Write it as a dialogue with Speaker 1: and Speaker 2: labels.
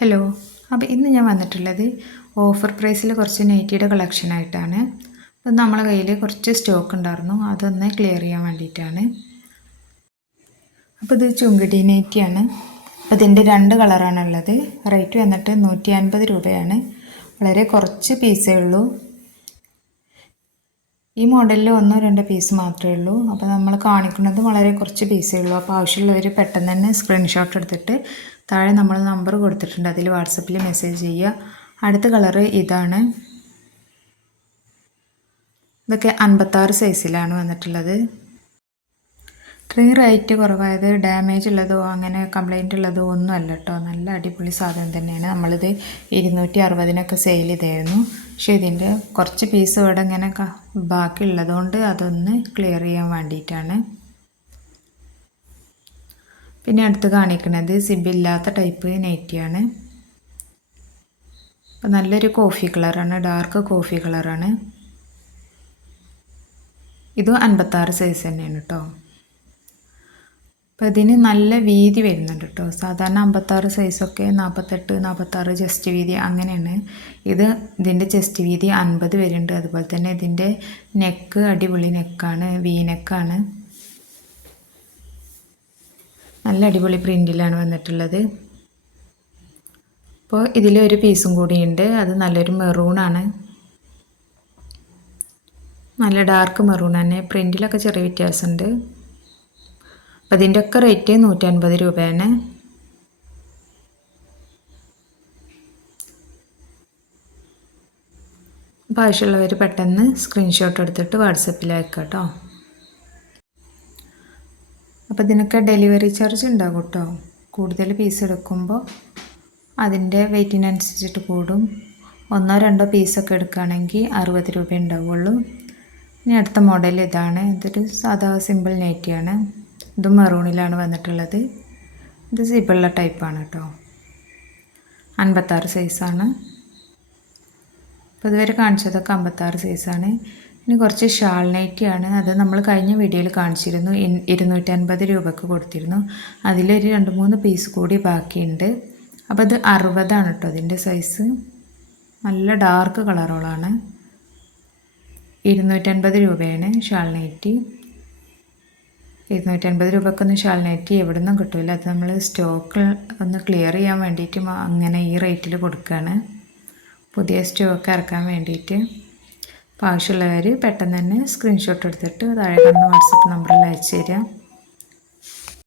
Speaker 1: Hello അപ്പോൾ ഇന്ന് ഞാൻ വന്നിട്ടുള്ളത് ഓഫർ പ്രൈസിൽ കുറച്ച് നൈറ്റിയുടെ കളക്ഷൻ ആയിട്ടാണ്. അപ്പം നമ്മളെ കയ്യിൽ കുറച്ച് സ്റ്റോക്ക് ഉണ്ടായിരുന്നു. അതൊന്ന് ക്ലിയർ ചെയ്യാൻ വേണ്ടിയിട്ടാണ്. അപ്പോൾ ഇത് ചുങ്കിടി നൈറ്റിയാണ് അപ്പോൾ ഇതിന്റെ രണ്ട് കളറാണുള്ളത് റേറ്റ് വന്നിട്ട് നൂറ്റി അൻപത് രൂപയാണ്. വളരെ കുറച്ച് പീസേ ഉള്ളൂ. ഈ മോഡലിൽ ഒന്നോ രണ്ടോ പീസ് മാത്രമേ ഉള്ളൂ. അപ്പോൾ നമ്മൾ കാണിക്കുന്നത് വളരെ കുറച്ച് പീസേ ഉള്ളൂ. അപ്പോൾ ആവശ്യമുള്ളവർ പെട്ടെന്ന് തന്നെ സ്ക്രീൻഷോട്ട് എടുത്തിട്ട് താഴെ നമ്മൾ നമ്പർ കൊടുത്തിട്ടുണ്ട്. അതിൽ വാട്സപ്പിൽ മെസ്സേജ് ചെയ്യുക. അടുത്ത കളറ് ഇതാണ്. ഇതൊക്കെ അൻപത്താറ് സൈസിലാണ് വന്നിട്ടുള്ളത്. ഇത്രയും റേറ്റ് കുറവായത് ഡാമേജ് ഉള്ളതോ അങ്ങനെ കംപ്ലൈന്റ് ഉള്ളതോ ഒന്നും അല്ല കേട്ടോ നല്ല അടിപൊളി സാധനം തന്നെയാണ്. നമ്മളിത് ഇരുന്നൂറ്റി അറുപതിനൊക്കെ സെയിൽ ചെയ്തായിരുന്നു. പക്ഷേ ഇതിന്റെ കുറച്ച് പീസ് ഇവിടെ ഇങ്ങനെ ബാക്കി ഉള്ളതുകൊണ്ട് അതൊന്ന് ക്ലിയർ ചെയ്യാൻ വേണ്ടിയിട്ടാണ്. പിന്നെ അടുത്ത് കാണിക്കുന്നത് സിബില്ലാത്ത ടൈപ്പ് നൈറ്റിയാണ് അപ്പം നല്ലൊരു കോഫി കളറാണ് ഡാർക്ക് കോഫി കളറാണ് ഇത് അൻപത്താറ് സൈസ് തന്നെയാണ് കേട്ടോ അപ്പോൾ ഇതിന് നല്ല വീതി വരുന്നുണ്ട് കേട്ടോ സാധാരണ അമ്പത്താറ് സൈസൊക്കെ നാൽപ്പത്തെട്ട് നാൽപ്പത്താറ് ചെസ്റ്റ് വീതി അങ്ങനെയാണ്. ഇത് ഇതിന്റെ ചെസ്റ്റ് വീതി അൻപത് വരുന്നുണ്ട്. അതുപോലെ തന്നെ ഇതിന്റെ നെക്ക് അടിപൊളി നെക്കാണ് വി നെക്കാണ് നല്ല അടിപൊളി പ്രിന്റിലാണ് വന്നിട്ടുള്ളത്. അപ്പോൾ ഇതിലൊരു പീസും കൂടിയുണ്ട്. അത് നല്ലൊരു മെറൂണാണ് നല്ല ഡാർക്ക് മെറൂൺ തന്നെ പ്രിന്റിലൊക്കെ ചെറിയ വ്യത്യാസമുണ്ട്. അപ്പം ഇതിന്റെ ഒക്കെ റേറ്റ് നൂറ്റൻപത് രൂപയാണ്. അപ്പോൾ ആവശ്യമുള്ളവർ പെട്ടെന്ന് സ്ക്രീൻഷോട്ട് എടുത്തിട്ട് വാട്സപ്പിൽ അയക്കാം കേട്ടോ അപ്പോൾ ഇതിനൊക്കെ ഡെലിവറി ചാർജ് ഉണ്ടാകും കേട്ടോ കൂടുതൽ പീസ് എടുക്കുമ്പോൾ അതിന്റെ വെയിറ്റിനനുസരിച്ചിട്ട് കൂടും. ഒന്നോ രണ്ടോ പീസൊക്കെ എടുക്കുകയാണെങ്കിൽ അറുപത് രൂപ ഉണ്ടാവുള്ളൂ. ഇനി അടുത്ത മോഡൽ ഇതാണ്. ഇതൊരു സാധാ സിമ്പിൾ നൈറ്റിയാണ് ഇത് മെറൂണിലാണ് വന്നിട്ടുള്ളത്. ഇത് സിബിളുള്ള ടൈപ്പാണ് കേട്ടോ. അൻപത്താറ് സൈസാണ്. അപ്പോൾ ഇതുവരെ കാണിച്ചതൊക്കെ അമ്പത്താറ് സൈസാണ്. ഇനി കുറച്ച് ഷാൾ നൈറ്റിയാണ്. അത് നമ്മൾ കഴിഞ്ഞ വീഡിയോയിൽ കാണിച്ചിരുന്നു. ഇരുന്നൂറ്റൻപത് രൂപക്ക് കൊടുത്തിരുന്നു. അതിലൊരു രണ്ട് മൂന്ന് പീസ് കൂടി ബാക്കിയുണ്ട്. അപ്പോൾ അത് അറുപതാണ് കേട്ടോ അതിന്റെ സൈസ്. നല്ല ഡാർക്ക് കളറുകളാണ് ഇരുന്നൂറ്റൻപത് രൂപയാണ് ഷാൾ നൈറ്റി. ഇരുന്നൂറ്റൻപത് രൂപക്കൊന്നും ഷാൾ എവിടെ നിന്നും കിട്ടില്ല അത് നമ്മൾ സ്റ്റോക്ക് ഒന്ന് ക്ലിയർ ചെയ്യാൻ വേണ്ടിയിട്ട് അങ്ങനെ ഈ റേറ്റിൽ കൊടുക്കുകയാണ് പുതിയ സ്റ്റോക്ക് ഇറക്കാൻ വേണ്ടിയിട്ട്. ആവശ്യമുള്ളവർ പെട്ടെന്ന് തന്നെ സ്ക്രീൻഷോട്ട് എടുത്തിട്ട് താഴെ കാണുന്ന വാട്സപ്പ് നമ്പറിൽ അയച്ചു തരിക